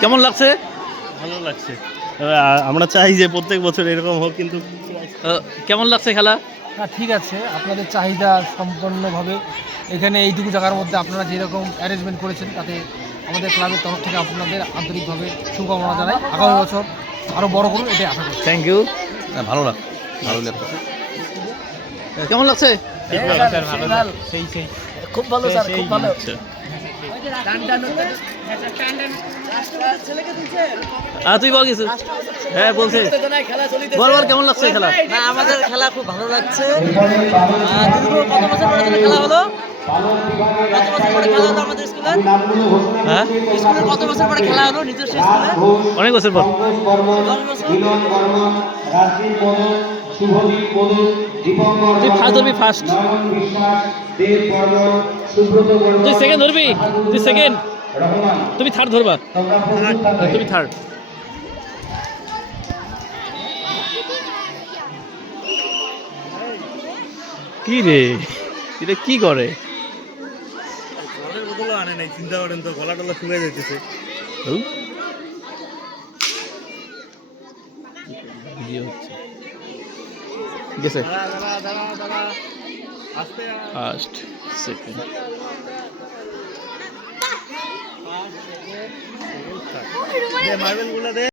কেমন লাগছে? ভালো লাগছে। আমরা চাই যে প্রত্যেক বছর এরকম হোক, কিন্তু কেমন লাগছে খেলা? হ্যাঁ, ঠিক আছে, আপনাদের চাহিদা সম্পন্নভাবে এখানে এইটুকু জায়গার মধ্যে আপনারা যেরকম অ্যারেঞ্জমেন্ট করেছেন তাতে আমাদের ক্লাবের তরফ থেকে আপনাদের আন্তরিকভাবে শুভকামনা জানাই। আগামী বছর আরও বড় করুন, এটাই আশা করি। Thank you. ভালো লাগছে। কেমন লাগছে? সেই খুব ভালো স্যার, খুব ভালো। তুই বল কিছু। হ্যাঁ বলছে, বল কেমন লাগছে খেলা? না, আমাদের খেলা খুব ভালো লাগছে। দীর্ঘ কত বছর পরে খেলা হলো? কত বছর পরে খেলা হলো আমাদের স্কুলে? হ্যাঁ, স্কুলের কত বছর পরে খেলা হলো নিজস্ব স্কুলে? অনেক বছর পর। 10 বছর। তুই ফার্স্ট ধরবি, ফার্স্ট। তুই সেকেন্ড ধরবি, তুই সেকেন্ড। তুমি থার্ড ধরবা, তুমি থার্ড। কি রে, এটা কি করে? জলের বোতলও আনে নাই, চিন্তা করেন তো, গলা টলা শুকিয়ে যাইতেছে। ভিডিও হচ্ছে, ঠিক আছে। First, second. মার্বেল গুলা দে।